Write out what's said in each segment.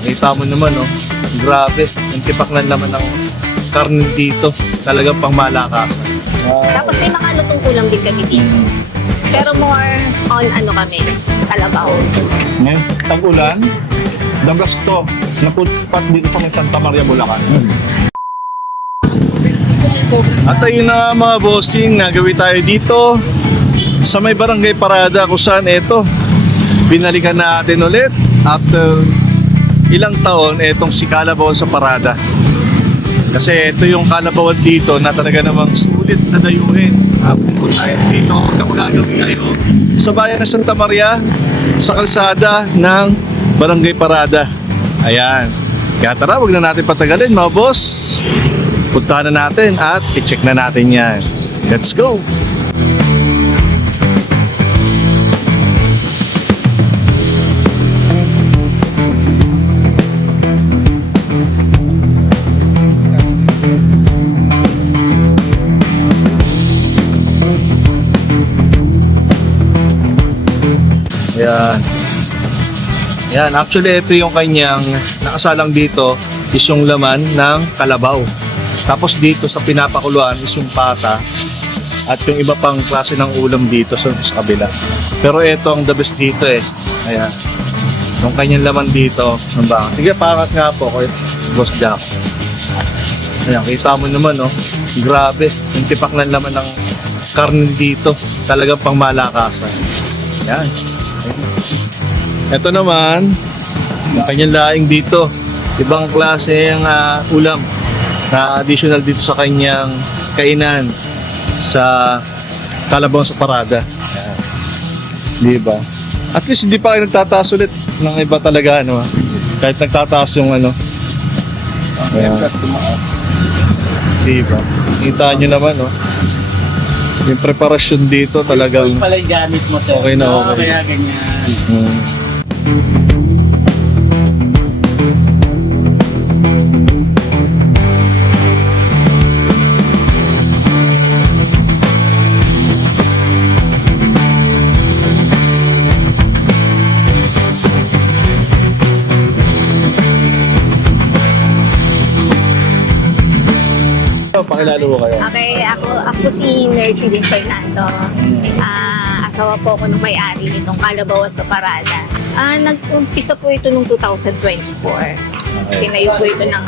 Ayan, kita mo naman, oh. Grabe, yung tipak ng laman ng karne dito. Talagang pang malakasan. Tapos may mga lutong ulam din kami dito. Pero more on ano kami, kalabaw. Ngayon, tag-ulan, the best to na food spot dito sa may Santa Maria, Bulacan. At ayun na mga bossing, nagawi tayo dito sa may Barangay Parada kung saan ito, binalikan natin ulit after ilang taon itong si Kalabawan sa Parada. Kasi ito yung Kalabawan dito na talaga namang sulit na dayuhin. Kung tayo dito, kung gagawin kayo sa bayan ng Santa Maria, sa kalsada ng Barangay Parada. Ayan. Kaya tara, wag na natin patagalin mga boss. Puntahan na natin at i-check na natin yan. Let's go! Yan. Yan, actually ito yung kanyang nakasalang dito is yung laman ng kalabaw. Tapos dito sa pinapakuluan is yung pata at yung iba pang klase ng ulam dito sa kabila. Pero ito ang the best dito eh. Ayan. Yung kanyang laman dito ng baka. Sige, pakat nga po kay Boss Jack. Ayan, kita mo naman, oh. Grabe, yung tipak ng laman ng karne dito. Talagang pang malakasan. Ayan. Ito naman, yung kanyang laing dito. Ibang klase ng ulam na additional dito sa kanyang kainan sa Kalabawan sa Parada. Ayan. Di ba? At least hindi pa kayo nagtataas ulit ng iba talaga, ano. Kahit nagtataas yung ano. Ayan. Di ba? Kita nyo naman, oh. Yung preparasyon dito talagang pala yung gamit mo, sir. Okay na okay. Kaya ganyan. Pakilalo ko kayo. Okay, ako si Nurse Din Fernando. Asawa po ako ng may-ari nitong Kalabawan sa Parada. Nag-umpisa po ito noong 2024. Tinayo po ito ng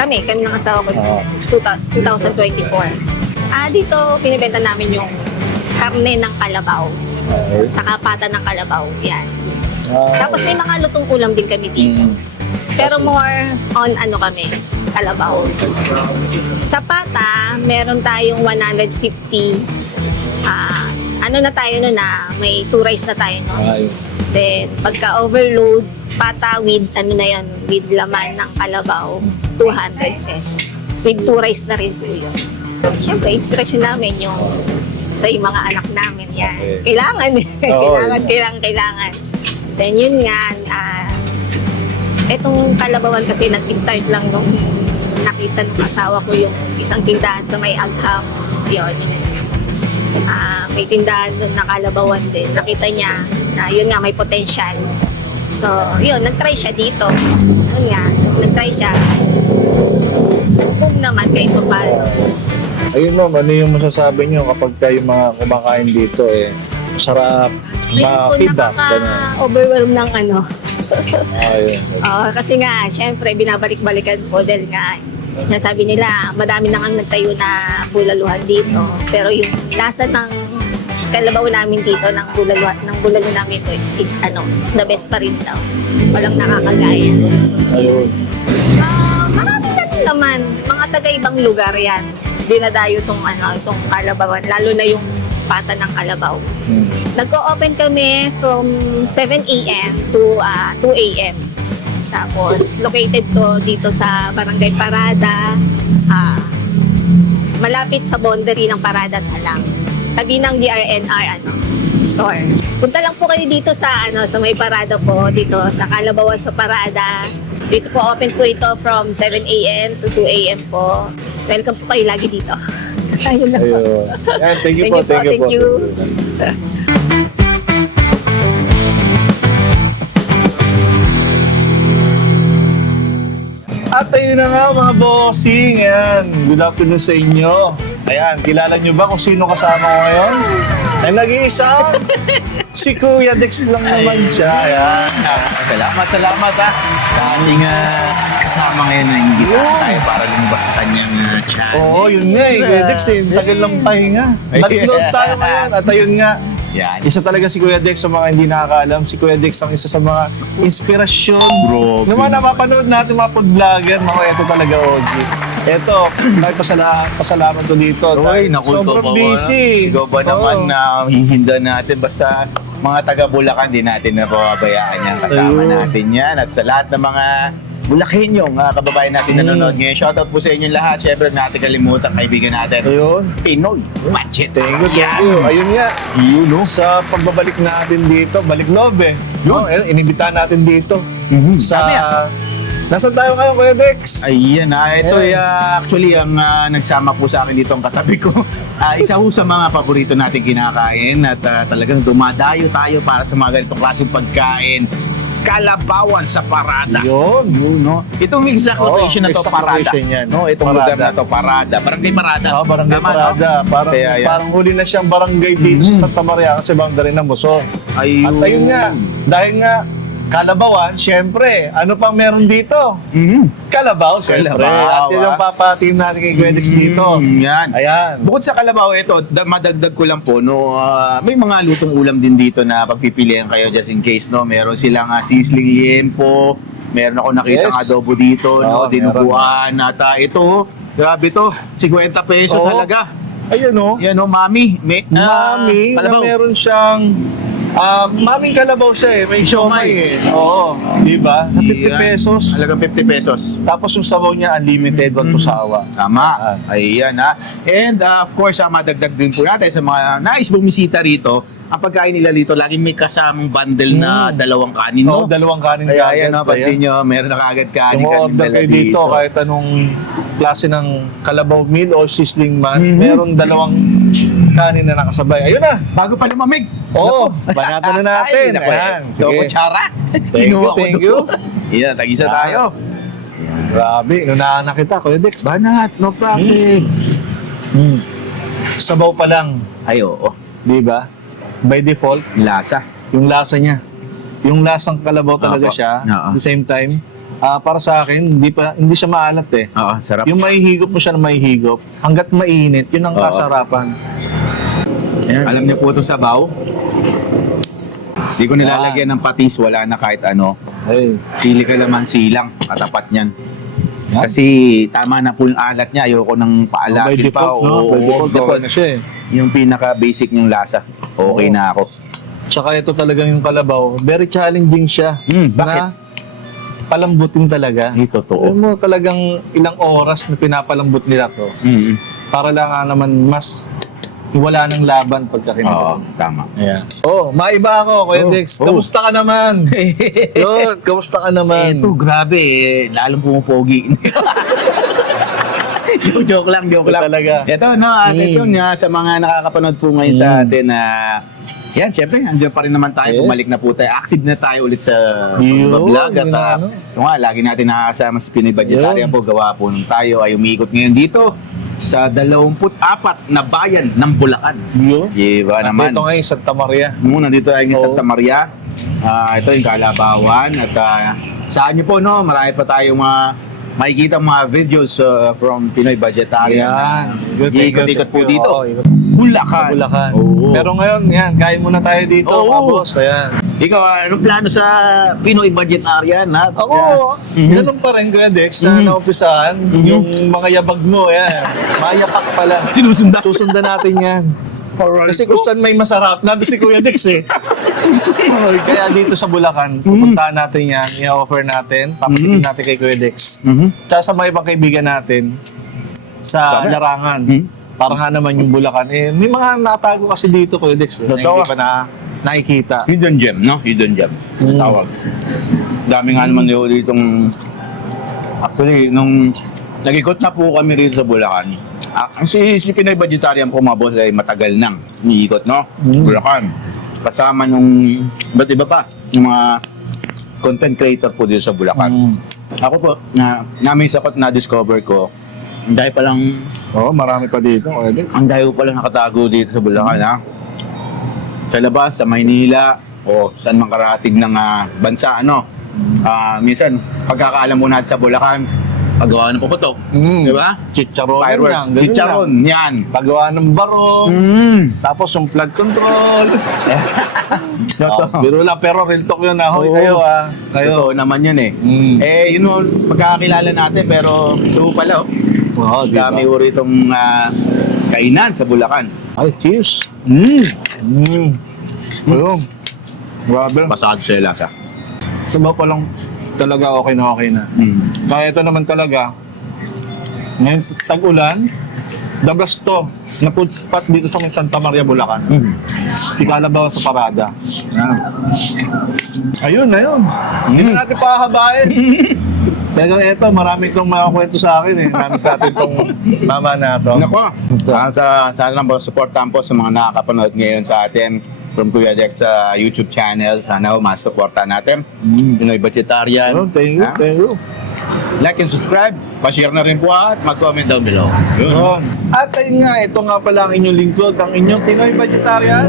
kami ng asawa ko 2024. Dito pinibenta namin yung karne ng kalabaw. Saka pata ng kalabaw. Yan. Tapos may mga lutong ulam din kami dito. Pero more on ano kami, kalabaw. Sa pata, meron tayong 150. Ano na tayo no na may 2 rice na tayo no. Then pagka overload, pata with ano na yon, with laman ng kalabaw, 200 pesos. With 2 rice na rin po yun. Siyempre, instruction namin yung sa yung mga anak namin yan. Kailangan, kailangan. Then yun nga, etong Kalabawan kasi nag-start lang nung nakita ng asawa ko yung isang tindahan sa may Agham. Yun. May tindahan doon na Kalabawan din. Nakita niya na yun nga may potential. So, yun, nag-try siya dito. Yun nga, nag-try siya. Nag-boom naman kahit pa paano. Ayun ma'am, ano yung masasabi nyo kapag kayo mga kumakain dito eh, masarap, ma-feedback, Overwhelmed ng ano. Ayun. Kasi nga, syempre, binabalik-balikan po dahil nga, nasabi nila, madami na nga nagtayo na bulaluhan dito. Pero yung lasa ng kalabaw namin dito, ng bulalo namin ito is the best pa rin daw. Walang nakakagaya. Ayun. Marami na rin naman, mga taga-ibang lugar yan. Dinadayo itong Kalabawan, lalo na yung pata ng kalabaw. Nag-o-open kami from 7 a.m. to 2 a.m. Tapos, located to dito sa Barangay Parada. Malapit sa boundary ng Parada Talang. Tabi ng DRNR store. Punta lang po kayo dito sa sa may Parada po, dito sa Kalabawan sa Parada. Dito po open po ito from 7 a.m. to 2 a.m. po. Welcome po kayo lagi dito. Ayun lang po. Yan, thank you po. Thank you. At ayun na nga mga bossing. Ayan, good afternoon sa inyo. Ayan, kilala nyo ba kung sino kasama ko ngayon? Ay nag-iisa. Si Kuya Dex lang naman siya. Ayan. Salamat sa ating kasama ngayon na imbitahan tayo para lumabas sa kanyang channel. Oo, yun nga eh. Kuya Dex eh, tagal lang pahinga. Nag-load tayo ngayon. At ayun nga, Yan. isa talaga si Kuya Dex sa mga hindi nakakaalam. Si Kuya Dex ang isa sa mga inspirasyon. Bro. Yung mga napapanood natin mga food vlogger, mga ito talaga OG. Ito, dahil pasalamat ko dito. Uy, naku, sobrang busy. Ikaw ba naman na hihinda natin basta mga taga Bulacan din natin na pababayaan yan. Kasama Ayun. natin yan. At sa lahat ng mga Bulakenyong kababayan natin nanonood ngayon. Shoutout po sa inyo lahat. Siyempre, natin kalimutan kaibigan natin. Ayun. Pinoy Budget. Thank you. Ayun nga. Sa pagbabalik natin dito, balik loob eh. No, inibitahan natin dito. Sa... Dami, Nasaan tayo ngayon, Kuya Dex? Ayan ito Ayan. actually ang nagsama po sa akin dito ang katabi ko. Isa ho sa mga paborito natin kinakain at talagang dumadayo tayo para sa mga ganitong klaseng pagkain. Kalabawan sa Parada. Yun. No? Itong exact Oo, location na to, exact Parada. location yan. No, itong Parada. lugar na to, Parada. Barangay Parada. Oh, Barangay Tama, Parada. no? Parang, Kaya yan. parang huli na siyang barangay dito sa Santa Maria kasi boundary ng Muso. Ayun. At ayun nga, dahil nga, Kalabawan, syempre, ano pang meron dito? Kalabaw, syempre. Kalabaw, At yun ang papateam natin kay Kuya Dex dito. Yan. Ayan. Bukod sa kalabaw, ito, madagdag ko lang po, no, may mga lutong ulam din dito na pagpipilian kayo just in case, no. Meron silang sizzling liempo, meron ako nakita Yes. ng adobo dito, no, Oo, dinuguan, at ito, grabe to, 50 pesos Oo. halaga. Ayun o. Yan o, mami. Mami, na kalabaw. meron siyang maming kalabaw siya eh. May siomay eh. Oo. Di ba? Na 50 Yan. pesos. Halagang 50 pesos. Tapos yung sabaw niya unlimited, wag to sawa. Tama. Ayan ha. And of course, madagdag din po natin sa mga nais bumisita rito, ang pagkain nila dito, laging may kasamang bundle na dalawang kanin, Oo, no? dalawang kanin Kaya kaagad. yan, no, pansin nyo, meron na kaagad kanin. Kung order dala kayo dito, kahit anong klase ng kalabaw meal o sizzling man, meron dalawang kanin na nakasabay. Ayun na! Bago pa lumamig. Oo, banatan na natin. Ay, naku, Ayan, So, sige. kutsara. Thank you, thank you. Yan, tag-isa tayo. Grabe, inunahan na kita, Kuya Dex. Banat, no problem. Sabaw pa lang, Ay, oo. di ba? By default, Lasa. yung lasa niya. Yung lasang kalabaw talaga Opo. siya. Oo. At the same time, para sa akin, hindi siya maalat eh. Oo, sarap. Yung mahihigop mo siya na mahihigop, hanggat mainit, yun ang Oo. kasarapan. Alam niyo po ito sabaw? Hindi ko nilalagyan ng patis, wala na kahit ano. Ay, Sili ka naman silang, katapat niyan. Yan. Kasi tama na po yung alat niya, ayoko nang by paalakin pa. default, no? Oo, By default, default. okay na siya eh. Yung pinaka-basic niyang lasa, okay Oo. na ako. Tsaka ito talagang yung kalabaw, very challenging siya. Bakit? Na palambutin talaga. Ay, totoo. Alam mo talagang ilang oras na pinapalambot nila to para lang naman mas wala ng laban pagka Oo, kinakain. tama. Ayan. Oh, maiba ako, Kuya Oh, Dex. oh. Kamusta ka naman? Yun, kamusta ka naman? Ito, grabe eh. Lalong pumapogi. joke lang. Talaga. Ito, no, at ito nga, sa mga nakakapanood po ngayon sa atin na yan, syempre, andyan pa rin naman tayo. Yes. Bumalik na po tayo. Active na tayo ulit sa Yun, vlog. At yun na, ano. ito nga, lagi natin nakakasama si Pinoy Budgetarian Yun. po. Gawa po nung tayo ay umiikot ngayon dito sa 24 na bayan ng Bulacan. Yun. Diba naman? Ito ngayon, Santa Maria. Nandito tayo Oo. sa Santa Maria. Ito yung Kalabawan. At saan nyo po, no? Marami pa tayong mga makikita mga videos from Pinoy Budgetarian. Yan. Ikot-ikot po dito. Oo, ikot. Bulacan. Sa Bulacan. Oo. Pero ngayon, yan, kain muna tayo dito, Oo. mga boss. Ayan. Ikaw, anong plano sa Pinoy Budgetarian? Ha? Ako, ganun pa rin, Kuya Dex, na naumpisahan, yung mga yabag mo, yan. Mayapak pala. Sinusundan. Susundan natin yan. Kasi kung saan may masarap, nandun si Kuya Dex eh. Kaya dito sa Bulacan, pupuntahan natin yan, i-offer natin, papatikin natin kay Kuya Dex. Tsaka sa mga ibang kaibigan natin, sa Tama. Larangan, para nga naman yung Bulacan, eh, may mga natago kasi dito, Kuya Dex, na Totoo. hindi pa na nakikita. Hidden gem, no? Hidden gem. Tawag. Dami nga naman ditong... Actually, nung nag-ikot na po kami rito sa Bulacan, si Pinoy Budgetarian po mga boss ay matagal nang iniikot, no? Bulacan. Kasama nung iba't iba pa, yung mga content creator po dito sa Bulacan. Mm. Ako po, na-amaze ako at na-discover ko, dahil palang, Oo, marami pa dito. Pwede. ang dahil palang nakatago dito sa Bulacan, ha? Sa labas, sa Maynila, o saan mang karatig ng bansa, ano? Minsan, pagkakaalam mo natin sa Bulacan, paggawa ng puputok, di ba? Chicharon Fireworks, lang. ganun chicharon, lang. yan. Paggawa ng barong. Tapos yung plug control. Biro lang, pero real talk yun. Ahoy Oo. kayo ah. Totoo Kayo. naman yun eh. Yun o, pagkakakilala natin, pero ito pala, Oo, di ba? dami ko ritong kainan sa Bulacan. Ay, cheers. Ayun. Grabe. Pasado sa lasa. Ito ba palang talaga okay na okay na. Kaya ito naman talaga, ngayon tag-ulan, the best to na food spot dito sa may Santa Maria, Bulacan. Si Calabaw sa Parada. Yan. Ayun, ayun. Hindi na natin pahabain. Pero ito, marami itong mga kwento sa akin eh. Marami sa atin itong mama na ito. Nako, sana lang po supportahan po sa mga nakakapanood ngayon sa atin from Kuya Dex sa YouTube channel. Sana po mas-supportahan natin. Pinoy Vegetarian. Ayun, thank you, Ha? thank you. Like and subscribe. Pa-share na rin po at mag-comment down below. Yun. At ayun nga, ito nga pala ang inyong lingkod, ang inyong Pinoy Vegetarian.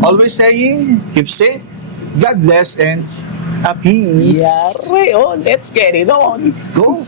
Always saying, keep safe, God bless, and a peace. Yare, oh, let's get it on. Go!